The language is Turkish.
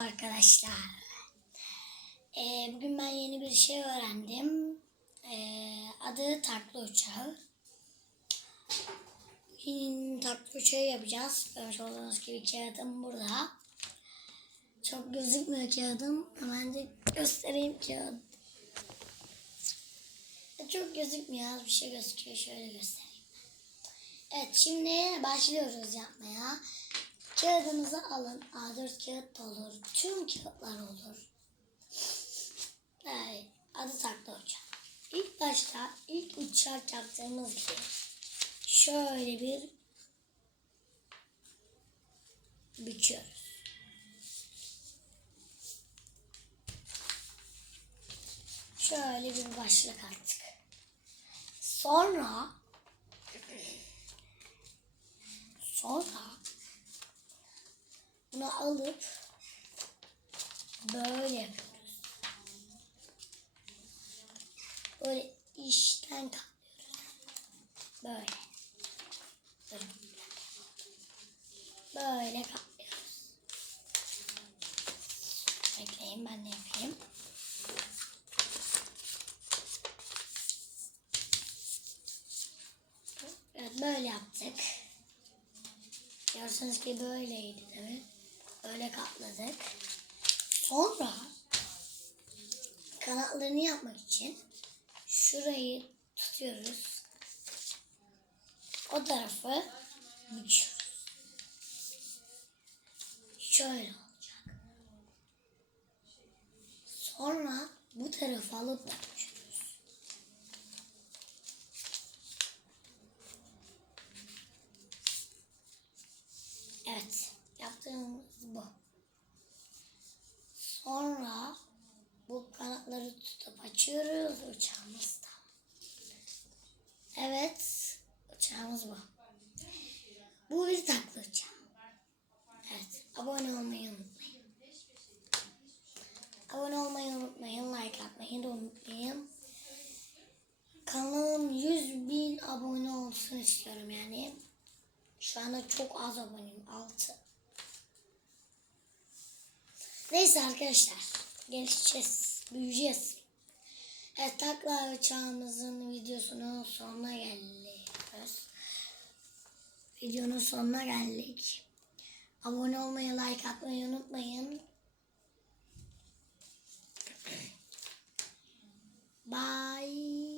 Arkadaşlar, bugün ben yeni bir şey öğrendim. Adı takla uçağı. Bugün takla uçağı yapacağız. Görmüş olduğunuz gibi kağıdım burada. Çok gözükmüyor kağıdım. Hemen de göstereyim kağıdı. Çok gözükmüyor, az bir şey gözüküyor. Şöyle göstereyim. Evet, şimdi başlıyoruz yapmaya. Kağıdınızı alın. A4 kağıt da olur. Tüm kağıtlar olur. Evet, adı takla uçağı. İlk başta uçak yaptığımız gibi şöyle bir büküyoruz. Şöyle bir başlık attık. Sonra bunu alıp böyle yapıyoruz. Böyle içten katlıyoruz. Böyle. Böyle katlıyoruz. Bekleyin, ben de yapayım. Evet, böyle yaptık. Gördüğünüz gibi böyleydi değil mi? Böyle katladık. Sonra kanatlarını yapmak için şurayı tutuyoruz. O tarafı büküyoruz. Şöyle olacak. Sonra bu tarafı alıp büküyoruz. Evet, yaptığımız bu. Sonra bu kanatları tutup açıyoruz uçağımızda. Evet, uçağımız bu. Bu bir takla uçağı. Evet, abone olmayı unutmayın. Abone olmayı unutmayın, like atmayı da unutmayın. Kanalım 100.000 abone olsun istiyorum yani. Şu anda çok az aboneyim, 6. Neyse arkadaşlar, gelişeceğiz, büyüyeceğiz. Evet, takla uçağımızın videosunun sonuna geldik. Videonun sonuna geldik. Abone olmayı, like atmayı unutmayın. Bye.